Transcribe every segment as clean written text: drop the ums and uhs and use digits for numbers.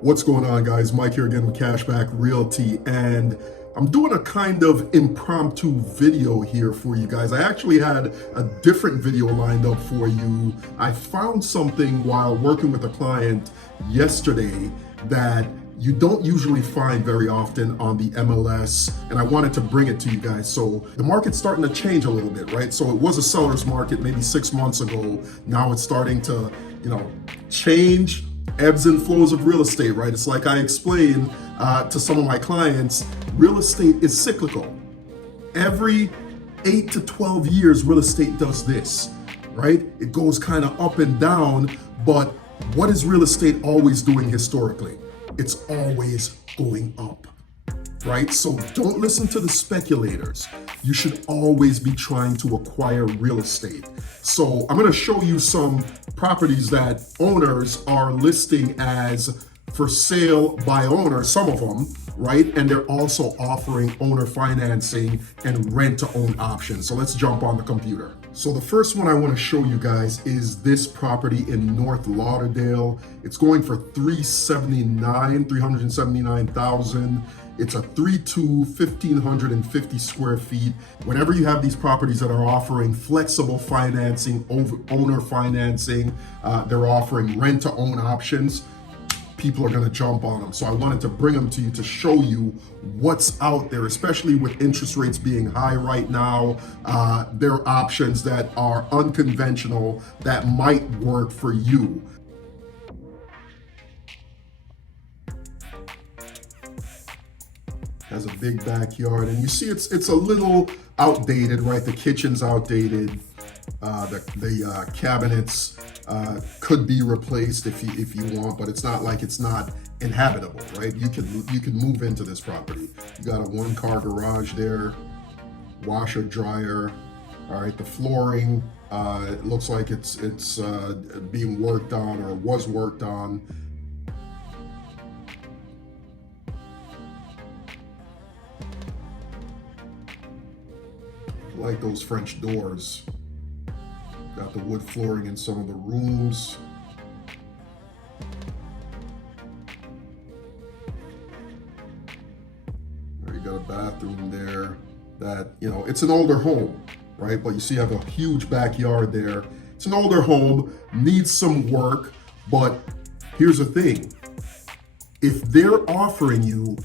What's going on, guys? Mike here again with Cashback Realty, and I'm doing a kind of impromptu video here for you guys. I actually had a different video lined up for you. I found something while working with a client yesterday that you don't usually find very often on the MLS, and I wanted to bring it to you guys. So the market's starting to change a little bit, right? So it was a seller's market maybe 6 months ago. Now it's starting to, change. Ebbs and flows of real estate, right? It's like I explain to some of my clients, real estate is cyclical. Every 8 to 12 years, real estate does this, right? It goes kind of up and down, but what is real estate always doing historically? It's always going up, right? So don't listen to the speculators. You should always be trying to acquire real estate. So I'm gonna show you some properties that owners are listing as for sale by owner, some of them, right? And they're also offering owner financing and rent to own options. So let's jump on the computer. So the first one I want to show you guys is this property in North Lauderdale. It's going for $379,000. It's a 3-2, 1,550 square feet. Whenever you have these properties that are offering flexible financing, owner financing, they're offering rent to own options, people are gonna jump on them. So I wanted to bring them to you to show you what's out there, especially with interest rates being high right now. There are options that are unconventional that might work for you. Has a big backyard, and you see it's a little outdated, right? The kitchen's outdated. The cabinets could be replaced if you want, but it's not like it's not inhabitable, right? You can move into this property. You got a 1-car garage there, washer, dryer. All right, the flooring it looks like it's being worked on or was worked on. I like those French doors. Got the wood flooring in some of the rooms. You got a bathroom there that, it's an older home, right? But you see I have a huge backyard there. It's an older home, needs some work, but here's the thing. If they're offering you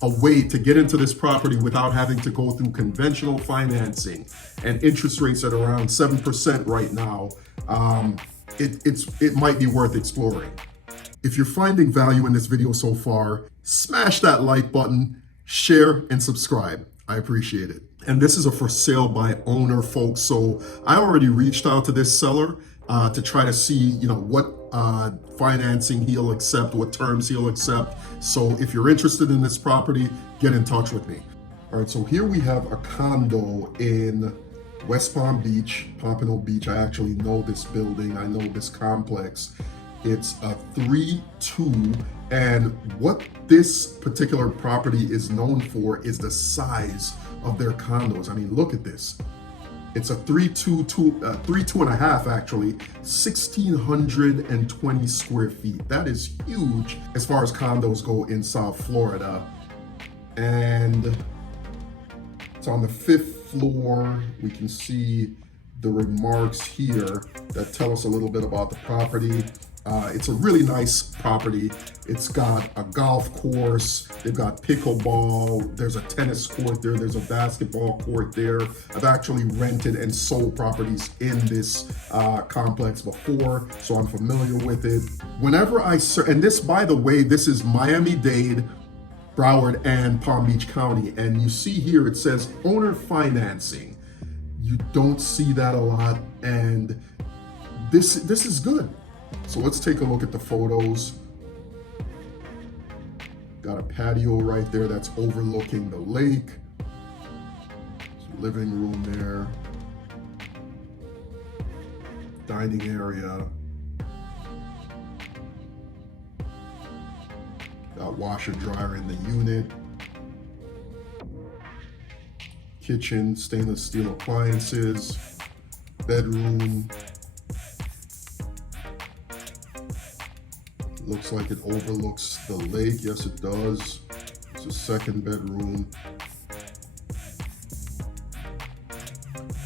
a way to get into this property without having to go through conventional financing and interest rates at around 7% right now, it might be worth exploring. If you're finding value in this video so far, smash that like button, share, and subscribe. I appreciate it. And this is a for sale by owner, folks. So I already reached out to this seller to try to see, what financing he'll accept, what terms he'll accept. So if you're interested in this property, get in touch with me. All right, so here we have a condo in West Palm Beach, Pompano Beach. I actually know this building. I know this complex. It's a 3-2, and what this particular property is known for is the size of their condos. I mean, look at this. It's a 3-2 and a half, actually, 1,620 square feet. That is huge as far as condos go in South Florida. And it's on the 5th floor. We can see the remarks here that tell us a little bit about the property. It's a really nice property. It's got a golf course, they've got pickleball, there's a tennis court there, there's a basketball court there. I've actually rented and sold properties in this complex before, so I'm familiar with it. Whenever and this, by the way, this is Miami-Dade, Broward, and Palm Beach County. And you see here, it says owner financing. You don't see that a lot, and this is good. So let's take a look at the photos. Got a patio right there that's overlooking the lake. Living room there. Dining area. Got washer dryer in the unit. Kitchen, stainless steel appliances. Bedroom. looks like it overlooks the lake. Yes, it does. It's a second bedroom.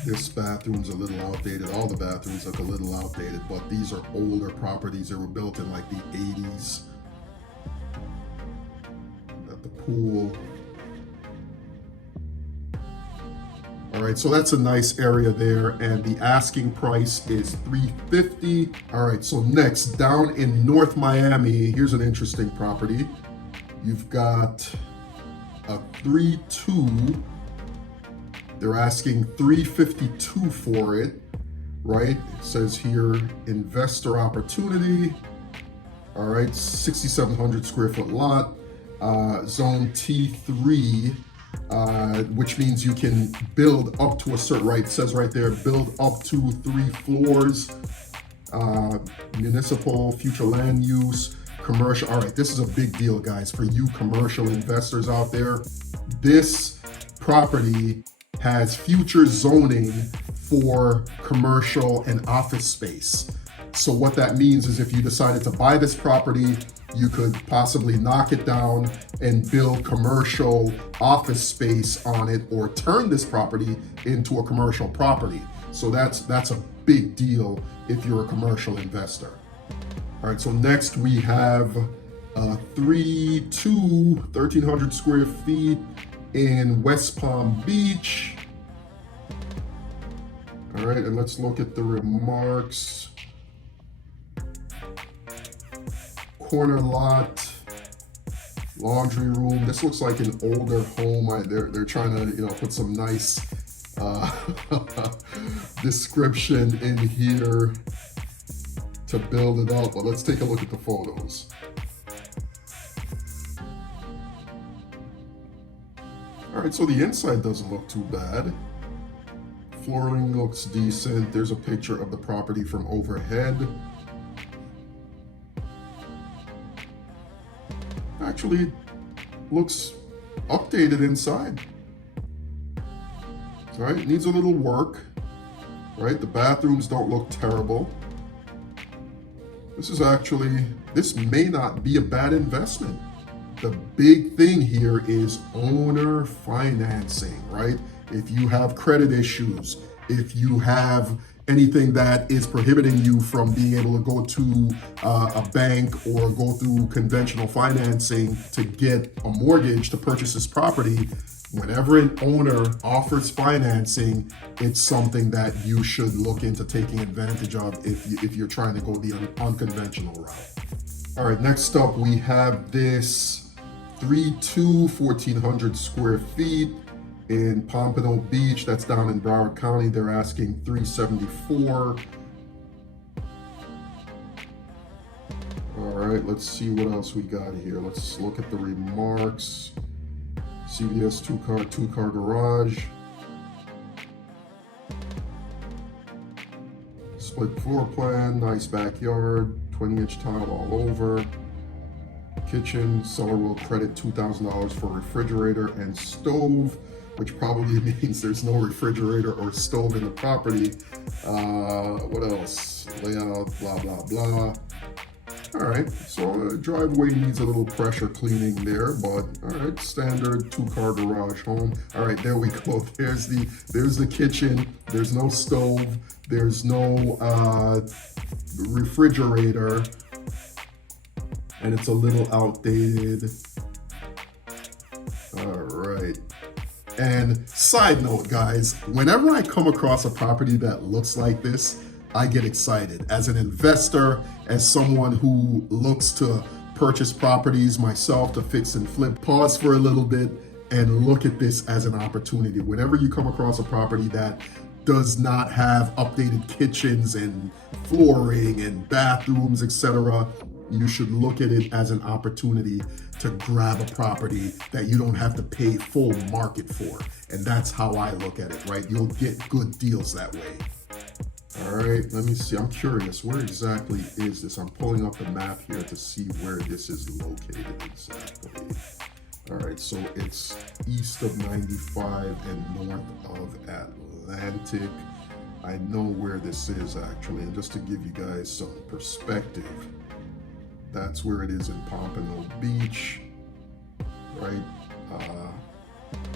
This bathroom's a little outdated. All the bathrooms look a little outdated, but these are older properties. They were built in like the 80s. At the pool. All right, so that's a nice area there, and the asking price is $350. All right, so next, down in North Miami, here's an interesting property. You've got a 3-2. They're asking $352 for it, right? It says here, investor opportunity. All right, 6,700 square foot lot, zone T3, which means you can build up to a certain, right, it says right there, build up to 3 floors, municipal, future land use, commercial. All right, this is a big deal, guys, for you commercial investors out there. This property has future zoning for commercial and office space. So what that means is if you decided to buy this property, you could possibly knock it down and build commercial office space on it, or turn this property into a commercial property. So that's a big deal if you're a commercial investor. All right, so next we have 3-2, 1,300 square feet in West Palm Beach. All right, and let's look at the remarks. Corner lot, laundry room. This looks like an older home. They're trying to, put some nice description in here to build it up. But let's take a look at the photos. All right, so the inside doesn't look too bad. Flooring looks decent. There's a picture of the property from overhead. Actually looks updated inside. All right, it needs a little work. Right, the bathrooms don't look terrible. This may not be a bad investment. The big thing here is owner financing, right? If you have credit issues, if you have anything that is prohibiting you from being able to go to a bank or go through conventional financing to get a mortgage to purchase this property, whenever an owner offers financing, it's something that you should look into taking advantage of if you're trying to go the unconventional route. All right, next up we have this 3-2, 1,400 square feet in Pompano Beach. That's down in Broward County. They're asking $374. All right, let's see what else we got here. Let's look at the remarks. CVS two-car garage. Split floor plan, nice backyard, 20-inch tile all over. Kitchen, seller will credit $2,000 for refrigerator and stove, which probably means there's no refrigerator or stove in the property. What else? Layout, blah, blah, blah. All right, so driveway needs a little pressure cleaning there, but all right, standard two-car garage home. All right, there we go. There's the kitchen. There's no stove. There's no refrigerator, and it's a little outdated. All right. And side note, guys, whenever I come across a property that looks like this, I get excited. As an investor, as someone who looks to purchase properties myself to fix and flip, pause for a little bit and look at this as an opportunity. Whenever you come across a property that does not have updated kitchens and flooring and bathrooms, etc., you should look at it as an opportunity to grab a property that you don't have to pay full market for. And that's how I look at it, right? You'll get good deals that way. All right, let me see. I'm curious, where exactly is this? I'm pulling up the map here to see where this is located exactly. All right, so it's east of 95 and north of Atlantic. I know where this is actually, and just to give you guys some perspective, That's where it is in Pompano Beach, right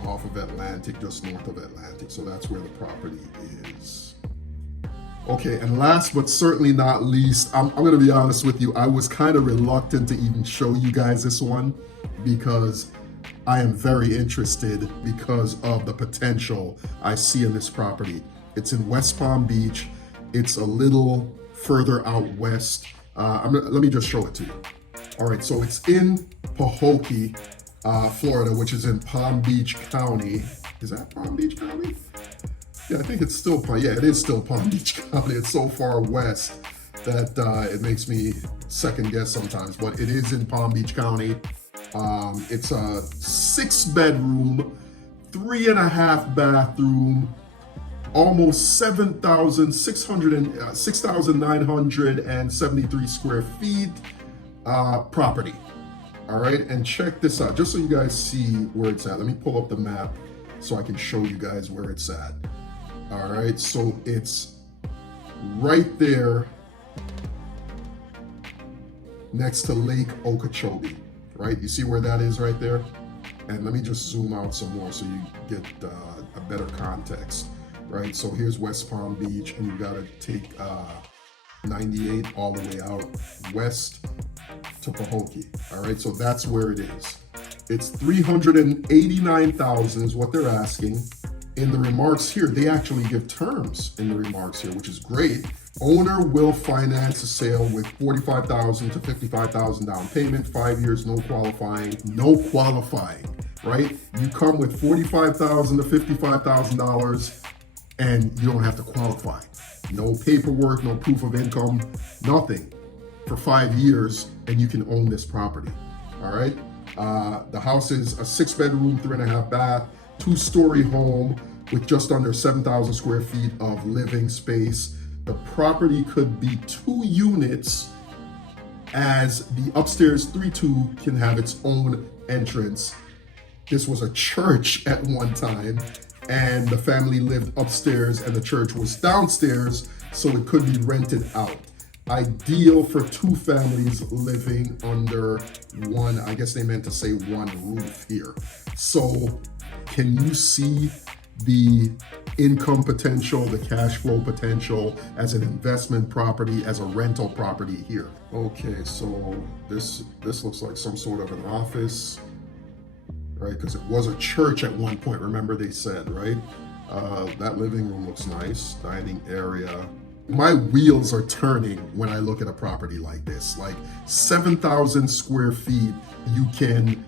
off of Atlantic, just north of Atlantic. So that's where the property is. Okay, and last but certainly not least, I'm gonna be honest with you, I was kind of reluctant to even show you guys this one because I am very interested because of the potential I see in this property. It's in West Palm Beach. It's a little further out west. Let me just show it to you. All right, so it's in Pahokee, Florida, which is in Palm Beach County. Is that Palm Beach County? Yeah, I think it's still it is still Palm Beach County. It's so far west that it makes me second guess sometimes, but it is in Palm Beach County. It's a 6-bedroom, 3.5 bathroom, almost 6,973 square feet property. All right, and check this out, just so you guys see where it's at. Let me pull up the map so I can show you guys where it's at. All right, so it's right there next to Lake Okeechobee, right? You see where that is right there? And let me just zoom out some more so you get a better context, right? So here's West Palm Beach, and you gotta take 98 all the way out west to Pahokee. All right, so that's where it is. It's $389,000 is what they're asking. In the remarks here, they actually give terms in the remarks here, which is great. Owner will finance a sale with $45,000 to $55,000 down payment, 5 years, no qualifying, right? You come with $45,000 to $55,000 and you don't have to qualify. No paperwork, no proof of income, nothing for 5 years, and you can own this property, all right? The house is a 6-bedroom, 3.5 bath, 2-story home with just under 7,000 square feet of living space. The property could be 2 units, as the upstairs 3-2 can have its own entrance. This was a church at one time, and the family lived upstairs and the church was downstairs, so it could be rented out. Ideal for 2 families living under one, I guess they meant to say one roof here. So can you see the income potential, the cash flow potential as an investment property, as a rental property here? Okay, so this looks like some sort of an office, right? Because it was a church at one point, remember they said, right? That living room looks nice, dining area. My wheels are turning when I look at a property like this. Like 7,000 square feet, you can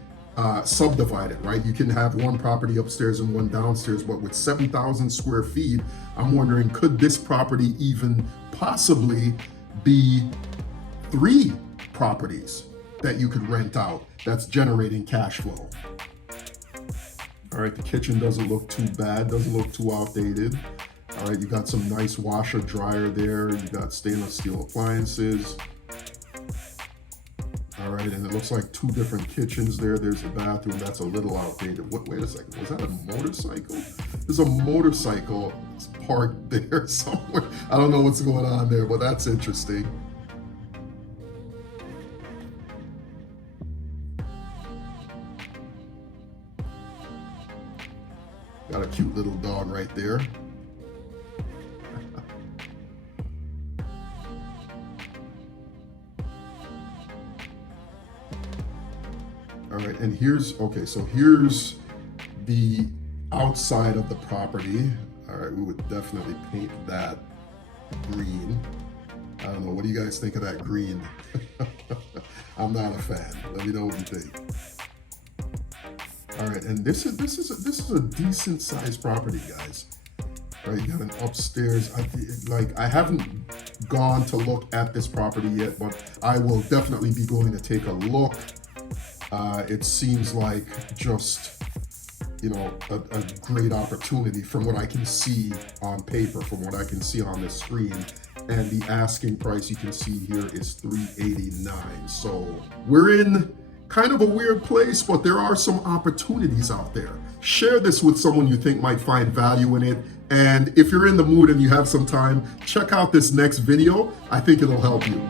subdivide it, right? You can have one property upstairs and one downstairs, but with 7,000 square feet, I'm wondering, could this property even possibly be 3 properties that you could rent out that's generating cash flow? All right, the kitchen doesn't look too bad, doesn't look too outdated. All right, you got some nice washer dryer there. You got stainless steel appliances. All right, and it looks like 2 different kitchens there. There's a bathroom that's a little outdated. Wait a second, was that a motorcycle? There's a motorcycle parked there somewhere. I don't know what's going on there, but that's interesting. Got a cute little dog right there. All right, and here's the outside of the property. All right, we would definitely paint that green. I don't know, what do you guys think of that green? I'm not a fan. Let me know what you think. All right, and this is a decent sized property, guys. All right, you got an upstairs. I haven't gone to look at this property yet, but I will definitely be going to take a look. It seems like just, you know, a great opportunity from what I can see on paper, from what I can see on the screen. And the asking price you can see here is $389. So we're in kind of a weird place, but there are some opportunities out there. Share this with someone you think might find value in it. And if you're in the mood and you have some time, check out this next video. I think it'll help you.